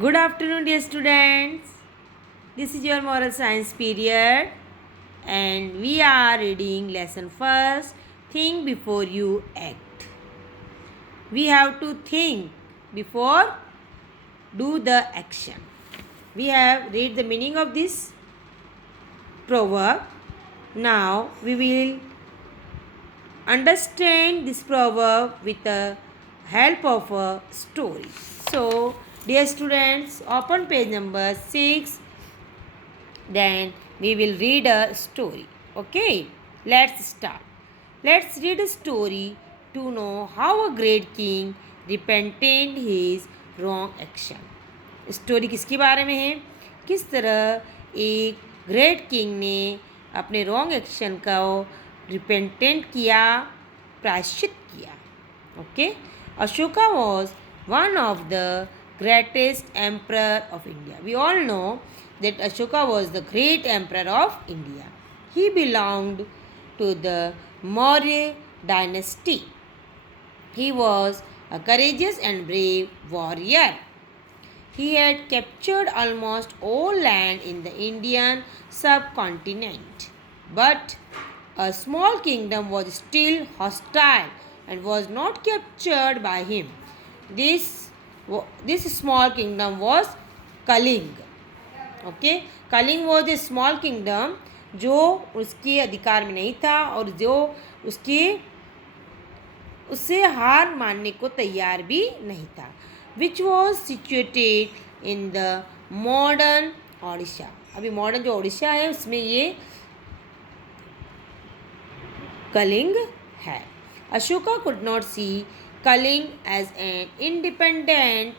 Good afternoon, dear students. This is your moral science period, and we are reading lesson first. Think before you act. We have to think before do the action. We have read the meaning of this proverb. Now we will understand this proverb with the help of a story. So, dear students, open page number 6. Then we will read a story. Okay, let's start. Let's read a story to know how a great king repented his wrong action. Story किसके बारे में है? किस तरह एक great king ने अपने wrong action का रिपेंटेंट किया, प्रायश्चित किया. Okay, Ashoka was one of the greatest emperor of India. We all know that Ashoka was the great emperor of India. He belonged to the Maurya dynasty. He was a courageous and brave warrior. He had captured almost all land in the Indian subcontinent. But a small kingdom was still hostile and was not captured by him. This small kingdom was Kalinga. Okay, Kalinga was a small kingdom जो उसके अधिकार में नहीं था और जो उससे हार मानने को तैयार भी नहीं था. Which was situated in the modern Odisha. अभी मॉडर्न जो ओडिशा है उसमें ये कलिंग है. Ashoka could not see Kaling as an independent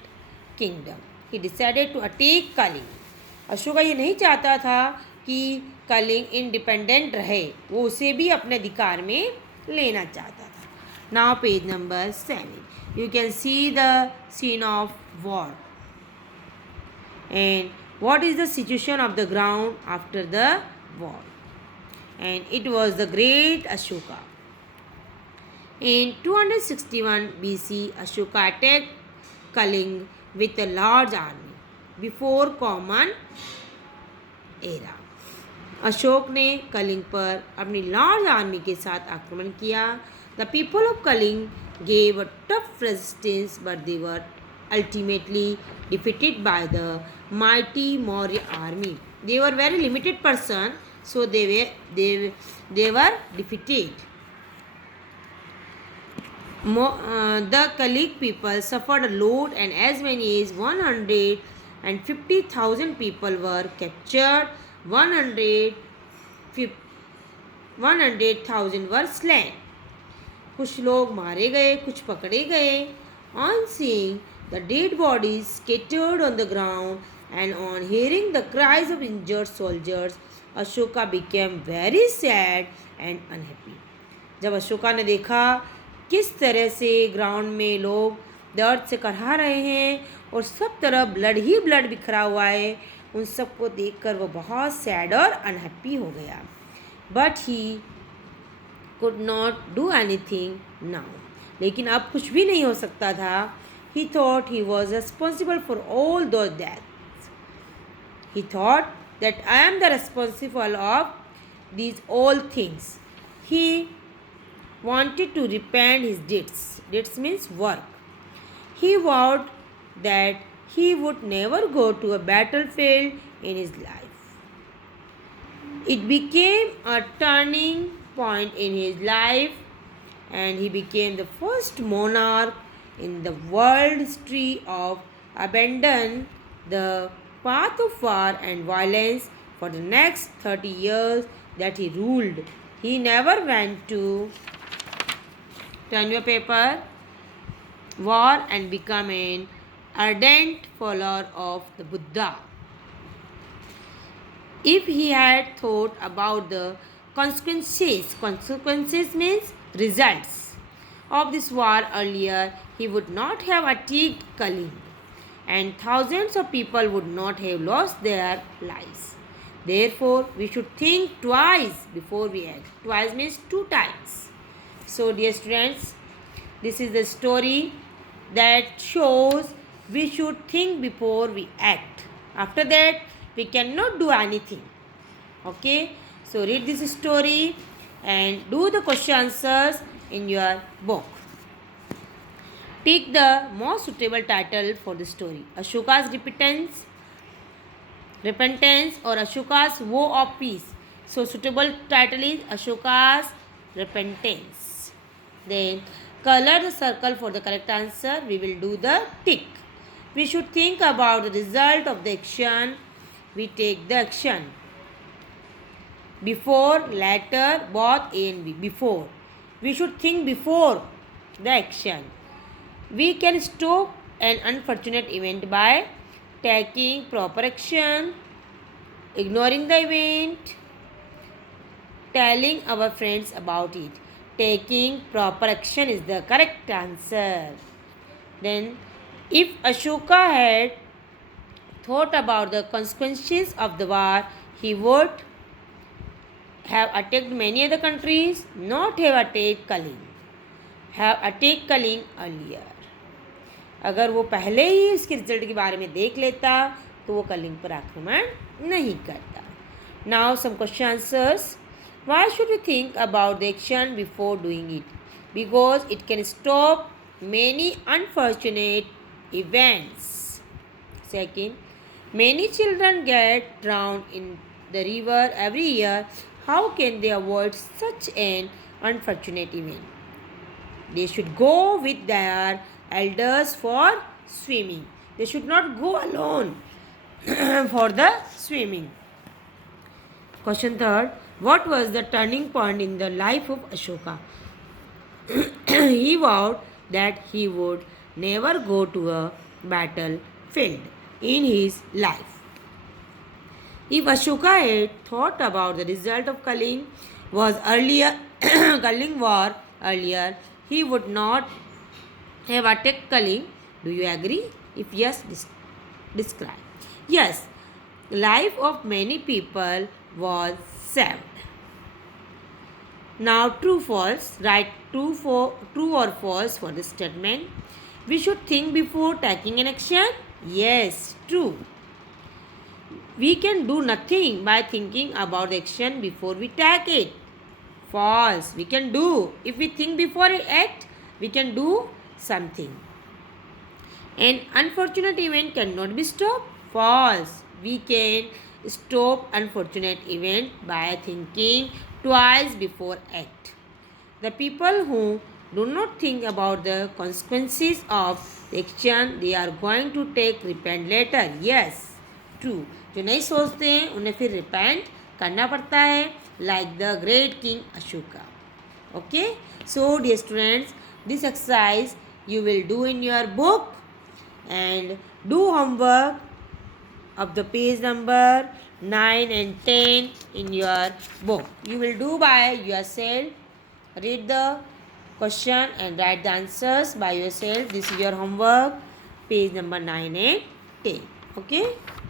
kingdom. He decided to attack Kaling. Ashoka ये नहीं चाहता था कि कलिंग इंडिपेंडेंट रहे, वो उसे भी अपने अधिकार में लेना चाहता था. Now page number 7. You can see the scene of war and what is the situation of the ground after the war. And it was the great Ashoka. In 261 BC, Ashoka attacked Kaling with a large army before common era. Ashok ने कलिंग पर अपनी large army के साथ आक्रमण किया. The people of Kalinga gave a tough resistance but they were ultimately defeated by the mighty Maurya army. They were very limited person, so they were defeated. The Kalig people suffered a load, and as many as 150,000 people were captured. 100,000 were slain. कुछ लोग मारे गए, कुछ पकड़े गए. On seeing the dead bodies scattered on the ground and on hearing the cries of injured soldiers, Ashoka became very sad and unhappy. जब अशोका ने देखा किस तरह से ग्राउंड में लोग दर्द से करहा रहे हैं और सब तरफ ब्लड ही ब्लड बिखरा हुआ है, उन सबको देखकर वो बहुत सैड और अनहैप्पी हो गया. But he could not do anything now. लेकिन अब कुछ भी नहीं हो सकता था. ही thought he was responsible for all those deaths. He thought that I am the responsible of these all things. He wanted to repent his deeds. Deeds means work. He vowed that he would never go to a battlefield in his life. It became a turning point in his life, and he became the first monarch in the world history of abandon the path of war and violence for the next 30 years that he ruled. He never went to turn your paper war and become an ardent follower of the Buddha. If he had thought about the consequences means results of this war earlier, he would not have attacked Kaling, and thousands of people would not have lost their lives. Therefore, we should think twice before we act. Twice means 2 times. So, dear students, this is the story that shows We should think before we act. After that, we cannot do anything. Okay, so read this story and do the question answers in your book. Pick the most suitable title for the story. Ashoka's repentance or Ashoka's woe of peace. So suitable title is Ashoka's repentance. Then color the circle for the correct answer. We will do the tick. We should think about the result of the action. We take the action. Before, later, both A and B. Before. We should think before the action. We can stop an unfortunate event by taking proper action, ignoring the event, telling our friends about it. Taking proper action is the correct answer. Then, if Ashoka had thought about the consequences of the war, he would have attacked many other countries, not have attacked Kaling. Have attacked Kaling earlier. अगर वो पहले ही इसके result के बारे में देख लेता तो वो कलिंग पर आक्रमण नहीं करता. Now some question answers. Why should we think about the action before doing it? Because it can stop many unfortunate events. Second, many children get drowned in the river every year. How can they avoid such an unfortunate event? They should go with their elders for swimming. They should not go alone for the swimming. Question third. What was the turning point in the life of Ashoka? He vowed that he would never go to a battlefield in his life. If Ashoka had thought about the result of Kaling war earlier, he would not have attacked Kaling. Do you agree? If yes, describe. Yes, life of many people was saved. Now true false. Write true or false for the statement. We should think before taking an action. Yes, true. We can do nothing by thinking about the action before we take it. False. We can do. If we think before we act, we can do something. An unfortunate event cannot be stopped. False. We can stop unfortunate event by thinking twice before act. The people who do not think about the consequences of the action they are going to take repent later. Yes, true. जो नहीं सोचते हैं उन्हें फिर repent करना पड़ता है, like the great king Ashoka. Okay, so dear students, this exercise you will do in your book and do homework of the page number 9 and 10 in your book. You will do by yourself. Read the question and write the answers by yourself. This is your homework, page number 9 and 10. Okay.